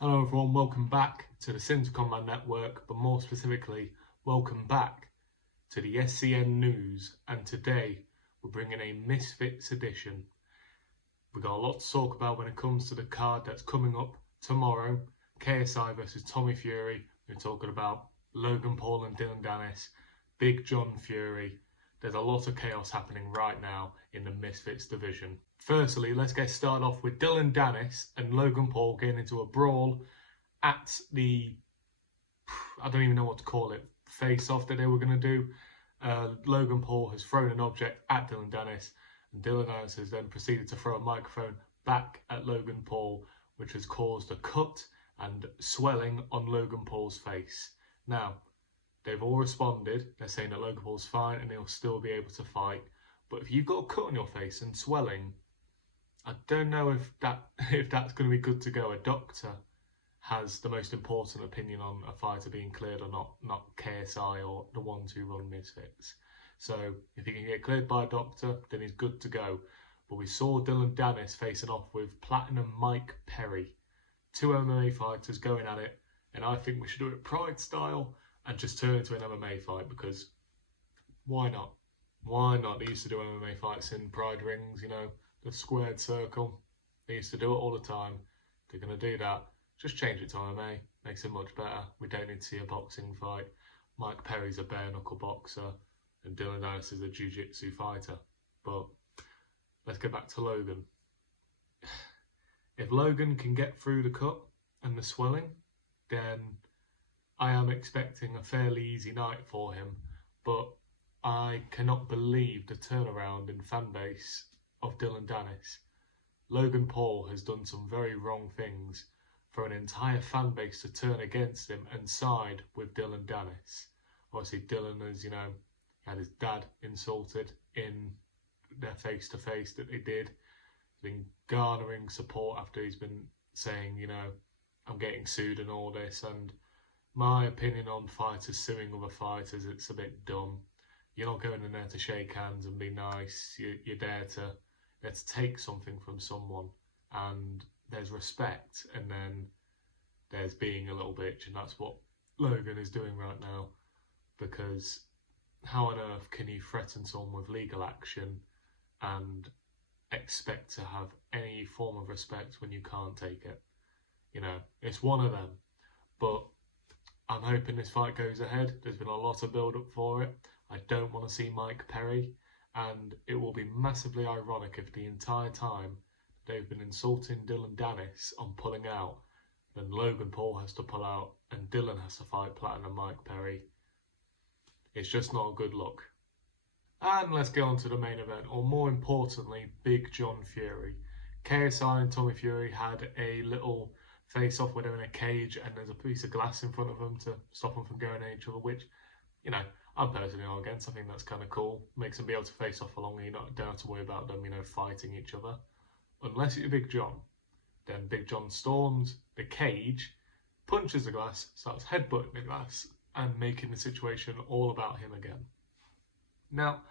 Hello everyone, welcome back to the Sims Combat Network, but more specifically, welcome back to the SCN News, and today we're bringing a Misfits edition. We've got a lot to talk about when it comes to the card that's coming up tomorrow, KSI versus Tommy Fury. We're talking about Logan Paul and Dylan Dennis, Big John Fury. There's a lot of chaos happening right now in the Misfits division. Firstly, let's get started off with Dylan Dennis and Logan Paul getting into a brawl at the, I don't even know what to call it, face-off that they were going to do. Logan Paul has thrown an object at Dylan Dennis, and Dylan Dennis has then proceeded to throw a microphone back at Logan Paul, which has caused a cut and swelling on Logan Paul's face. Now, they've all responded. They're saying that Logan Paul's fine and he'll still be able to fight. But if you've got a cut on your face and swelling, I don't know if that's going to be good to go. A doctor has the most important opinion on a fighter being cleared or not KSI or the ones who run Misfits. So if he can get cleared by a doctor, then he's good to go. But we saw Dylan Dennis facing off with Platinum Mike Perry. Two MMA fighters going at it, and I think we should do it Pride style and just turn it into an MMA fight, because why not? Why not? They used to do MMA fights in Pride rings, you know, the squared circle. They used to do it all the time. They're going to do that. Just change it to MMA. Makes it much better. We don't need to see a boxing fight. Mike Perry's a bare knuckle boxer and Dylan Dennis is a jiu-jitsu fighter. But let's get back to Logan. If Logan can get through the cut and the swelling, then I am expecting a fairly easy night for him. But I cannot believe the turnaround in fan base of Dylan Dennis. Logan Paul has done some very wrong things for an entire fan base to turn against him and side with Dylan Dennis. Obviously, Dylan has, had his dad insulted in their face-to-face that they did. He's been garnering support after he's been saying, I'm getting sued and all this. And my opinion on fighters suing other fighters, it's a bit dumb. You're not going in there to shake hands and be nice. You're there to take something from someone, and there's respect, and then there's being a little bitch, and that's what Logan is doing right now. Because how on earth can you threaten someone with legal action and expect to have any form of respect when you can't take it? It's one of them. But I'm hoping this fight goes ahead. There's been a lot of build-up for it. I don't want to see Mike Perry, and it will be massively ironic if the entire time they've been insulting Dylan Dennis on pulling out, then Logan Paul has to pull out and Dylan has to fight Platinum Mike Perry. It's just not a good look. And let's get on to the main event, or more importantly, Big John Fury. KSI and Tommy Fury had a little face-off where they're in a cage and there's a piece of glass in front of them to stop them from going at each other, which, I'm personally not against. I think that's kind of cool. Makes them be able to face off along, you don't have to worry about them, fighting each other. Unless it's Big John. Then Big John storms the cage, punches the glass, starts headbutting the glass, and making the situation all about him again. Now,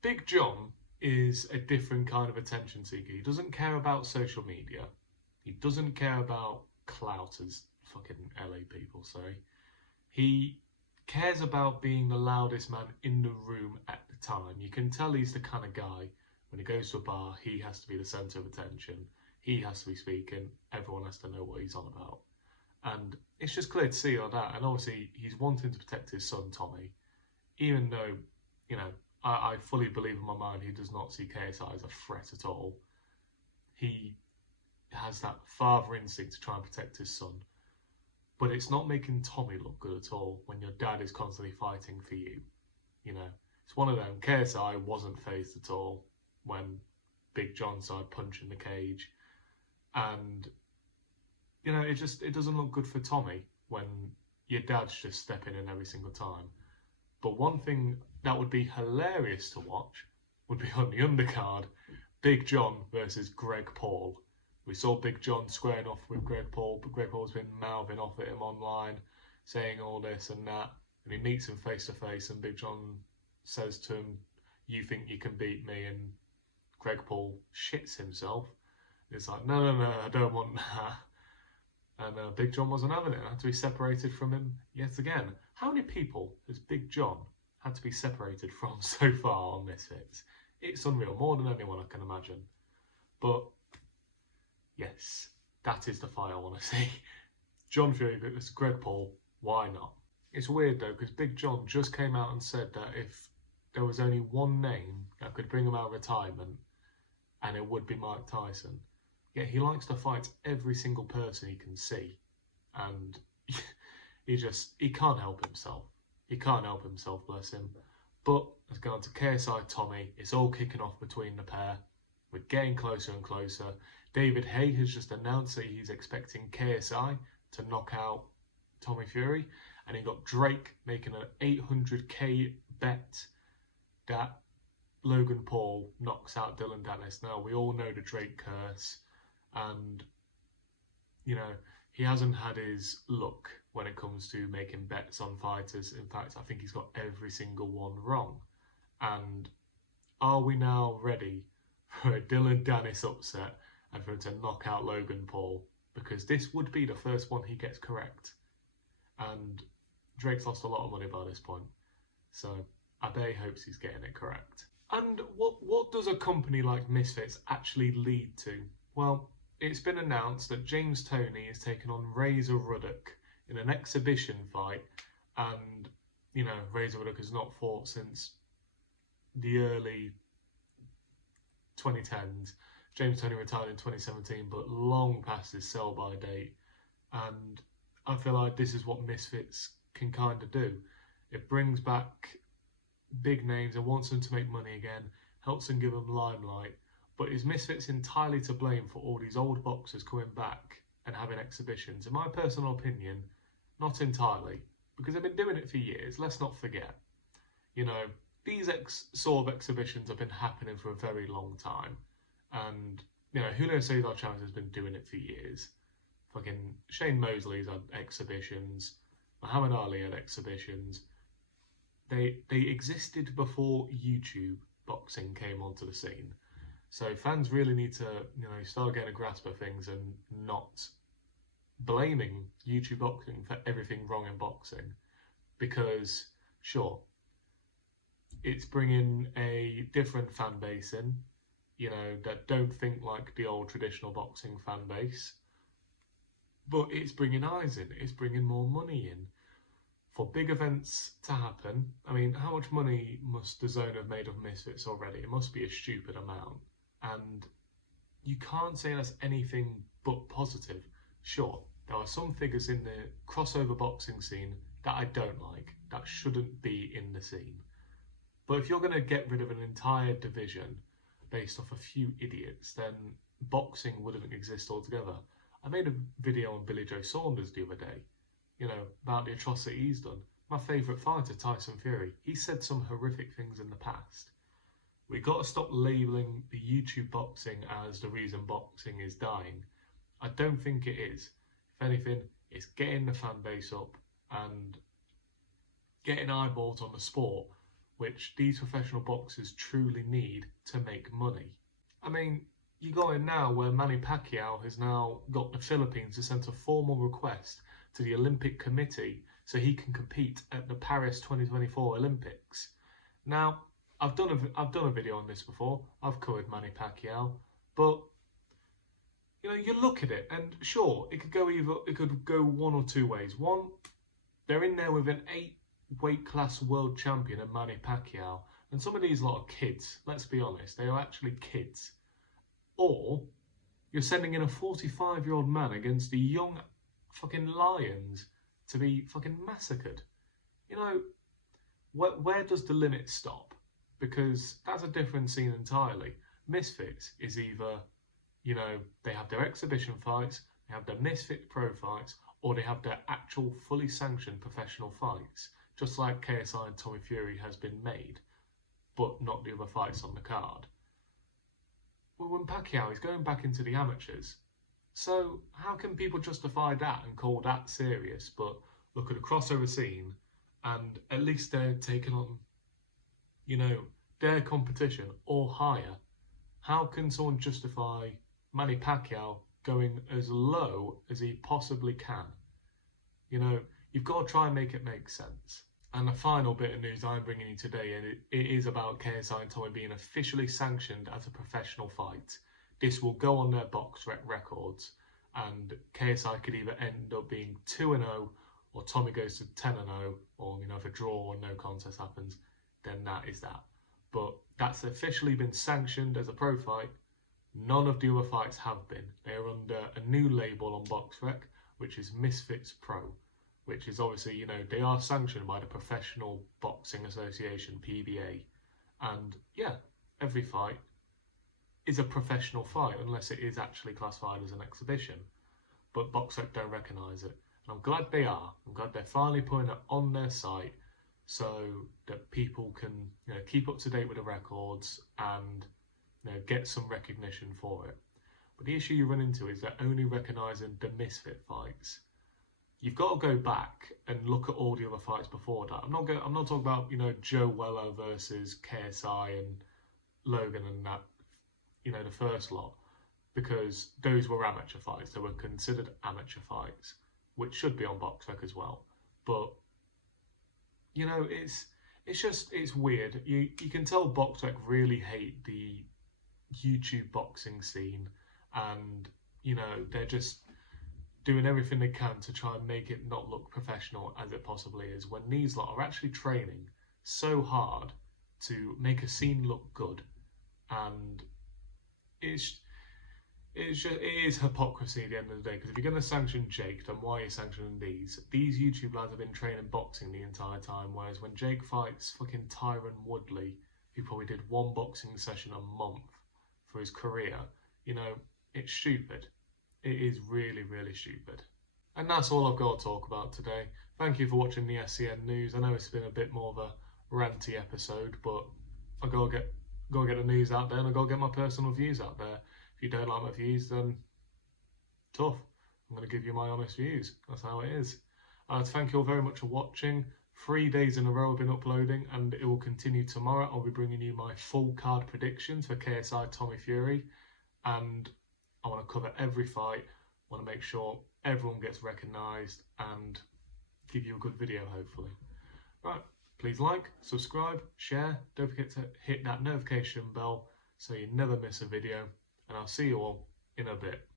Big John is a different kind of attention seeker. He doesn't care about social media. He doesn't care about clout, as fucking LA people say. He cares about being the loudest man in the room at the time. You can tell he's the kind of guy, when he goes to a bar, he has to be the centre of attention. He has to be speaking. Everyone has to know what he's on about. And it's just clear to see like that. And obviously, he's wanting to protect his son, Tommy. Even though, I fully believe in my mind he does not see KSI as a threat at all. He has that father instinct to try and protect his son. But it's not making Tommy look good at all when your dad is constantly fighting for you. It's one of them. KSI wasn't fazed at all when Big John started punching the cage. And, it doesn't look good for Tommy when your dad's just stepping in every single time. But one thing that would be hilarious to watch would be on the undercard, Big John versus Greg Paul. We saw Big John squaring off with Greg Paul, but Greg Paul's been mouthing off at him online, saying all this and that, and he meets him face to face, and Big John says to him, "You think you can beat me?" And Greg Paul shits himself. It's like, no, I don't want that. And Big John wasn't having it and had to be separated from him yet again. How many people has Big John had to be separated from so far on Misfits? It's unreal, more than anyone I can imagine. But yes, that is the fight I want to see. John Fury versus Greg Paul, why not? It's weird though, because Big John just came out and said that if there was only one name that could bring him out of retirement, and it would be Mike Tyson. Yet he likes to fight every single person he can see, and he can't help himself. He can't help himself, bless him. But let's go on to KSI Tommy. It's all kicking off between the pair. We're getting closer and closer. David Haye has just announced that he's expecting KSI to knock out Tommy Fury, and he got Drake making an 800k bet that Logan Paul knocks out Dylan Dennis. Now, we all know the Drake curse, and, you know, he hasn't had his luck when it comes to making bets on fighters. In fact, I think he's got every single one wrong. And are we now ready for a Dylan Dennis upset and for him to knock out Logan Paul? Because this would be the first one he gets correct. And Drake's lost a lot of money by this point. So I bet he hopes he's getting it correct. And what does a company like Misfits actually lead to? Well, it's been announced that James Toney is taking on Razor Ruddock in an exhibition fight, and, you know, Razor Ruddock has not fought since the early 2010s. James Toney retired in 2017, but long past his sell-by date, and I feel like this is what Misfits can kind of do. It brings back big names and wants them to make money again, helps them give them limelight. But is Misfits entirely to blame for all these old boxers coming back and having exhibitions? In my personal opinion, not entirely, because they've been doing it for years. Let's not forget. You know, these sort of exhibitions have been happening for a very long time. And, you know, Julio Cesar Chavez has been doing it for years. Fucking Shane Mosley's had exhibitions. Muhammad Ali had exhibitions. They existed before YouTube boxing came onto the scene. So fans really need to, you know, start getting a grasp of things and not blaming YouTube boxing for everything wrong in boxing. Because, sure, it's bringing a different fan base in, you know, that don't think like the old traditional boxing fan base. But it's bringing eyes in, it's bringing more money in. For big events to happen, I mean, how much money must the Zone have made of Misfits already? It must be a stupid amount. And you can't say that's anything but positive. Sure, there are some figures in the crossover boxing scene that I don't like, that shouldn't be in the scene. But if you're going to get rid of an entire division based off a few idiots, then boxing wouldn't exist altogether. I made a video on Billy Joe Saunders the other day, you know, about the atrocity he's done. My favourite fighter, Tyson Fury, he said some horrific things in the past. We got to stop labelling the YouTube boxing as the reason boxing is dying. I don't think it is. If anything, it's getting the fan base up and getting eyeballs on the sport, which these professional boxers truly need to make money. I mean, you go in now where Manny Pacquiao has now got the Philippines to send a formal request to the Olympic Committee so he can compete at the Paris 2024 Olympics. Now, I've done a video on this before. I've covered Manny Pacquiao, but you know, you look at it, and sure, it could go one or two ways. One, they're in there with an 8 weight class world champion in Manny Pacquiao, and some of these lot are kids. Let's be honest, they are actually kids. Or you're sending in a 45-year-old man against the young fucking lions to be fucking massacred. You know, where does the limit stop? Because that's a different scene entirely. Misfits is either, you know, they have their exhibition fights, they have their Misfit pro fights, or they have their actual fully sanctioned professional fights, just like KSI and Tommy Fury has been made, but not the other fights on the card. Well, when Pacquiao is going back into the amateurs, so how can people justify that and call that serious, but look at the crossover scene and at least they're taking on, you know, their competition or higher? How can someone justify Manny Pacquiao going as low as he possibly can. You know, you've got to try and make it make sense. And the final bit of news I'm bringing you today, and it is about KSI and Tommy being officially sanctioned as a professional fight. This will go on their BoxRec records, and KSI could either end up being 2-0, or Tommy goes to 10-0, or if a draw or no contest happens, then that is that. But that's officially been sanctioned as a pro fight. None of the other fights have been. They are under a new label on BoxRec, which is Misfits Pro, which is obviously, they are sanctioned by the Professional Boxing Association, PBA. And yeah, every fight is a professional fight unless it is actually classified as an exhibition. But BoxRec don't recognise it. And I'm glad they are. I'm glad they're finally putting it on their site so that people can keep up to date with the records and get some recognition for it. But the issue you run into is they're only recognising the misfit fights. You've got to go back and look at all the other fights before that. I'm not talking about Joe Weller versus KSI and Logan and that, the first lot, because those were amateur fights. They were considered amateur fights, which should be on BoxRec as well. But it's weird. You can tell BoxRec really hate the YouTube boxing scene, and they're just doing everything they can to try and make it not look professional as it possibly is, when these lot are actually training so hard to make a scene look good. And it is hypocrisy at the end of the day, because if you're going to sanction Jake, then why are you sanctioning these? These YouTube lads have been training boxing the entire time, whereas when Jake fights fucking Tyron Woodley, who probably did one boxing session a month for his career, it's stupid. It is really, really stupid. And that's all I've got to talk about today. Thank you for watching the SCN news. I know it's been a bit more of a ranty episode, but I gotta get the news out there, and I gotta get my personal views out there. If you don't like my views, then tough. I'm gonna give you my honest views. That's how it is. Thank you all very much for watching. 3 days in a row I've been uploading, and it will continue tomorrow. I'll be bringing you my full card predictions for KSI Tommy Fury, and I want to cover every fight. I want to make sure everyone gets recognised and give you a good video, hopefully. Right, please like, subscribe, share. Don't forget to hit that notification bell so you never miss a video, and I'll see you all in a bit.